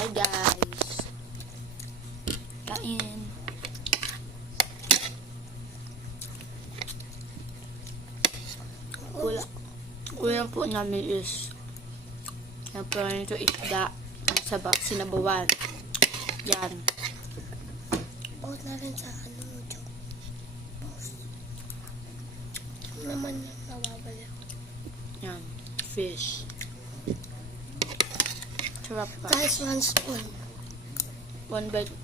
Hi guys. Kain. Ulam po namin is siyempre nito isda sinabawan. Yan. Post na rin sa YouTube. Post. Naman yung nawawala. Yan. Fish. Sarap pa. Guys, 1 spoon. 1 bite.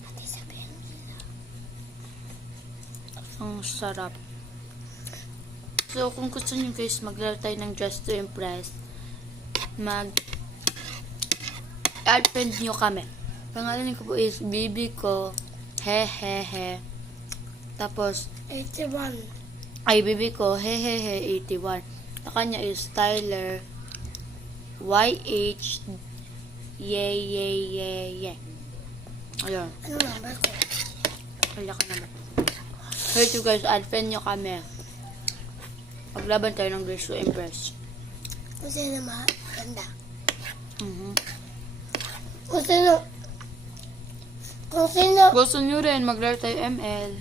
Ate sabihin nila. Ang sarap. So, kung gusto nyo guys, maglaro tayo ng Dress to Impress, add friend nyo kami. Pangalan ko po is Bibi ko, hehehe. Tapos, 81. ay Bibi ko, hehehe, 81. Sa kanya is Tyler, YH, ye. Ayun. Ano number ko? Kaya ka naman. So, you guys, add friend nyo kami. Paglaban tayo ng Dress to Impress. Kung sino maganda. Mhm. Kung sino, Gusto nyo rin, maglaro tayo ML.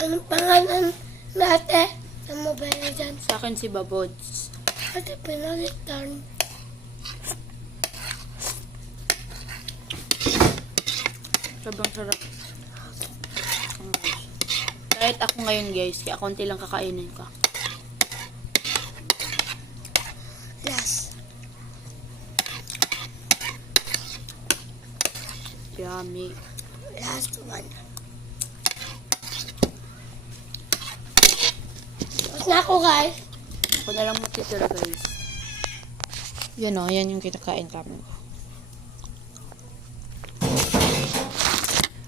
anong pangalan natin? Ang mobile dyan. Sa akin si Babods. Ate, pinalitan. Sobrang sarap. Kahit ako ngayon guys, kaya konti lang kakainin ko. Last. Yummy. Last one. Tapos na ako, guys. Ako na lang matitira guys. Yan o, yan yung kinakain kami.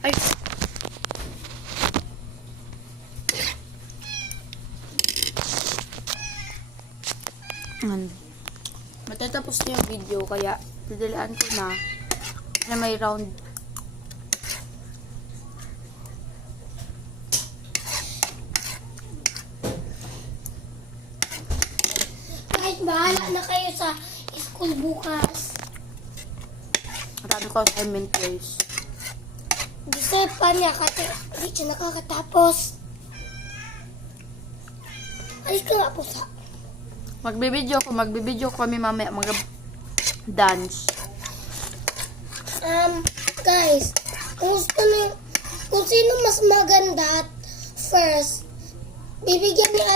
Ay! Matatapos na yung video, kaya didalaan ko na may round. Guys, bahala na kayo sa school bukas. Marami ko assignment guys. Gusto pa niya kasi hindi siya nakakatapos. Alis ka nga po sa... Magbibideo ko kami mamaya mag-dance. Guys, kung sino mas maganda first, bibigyan ni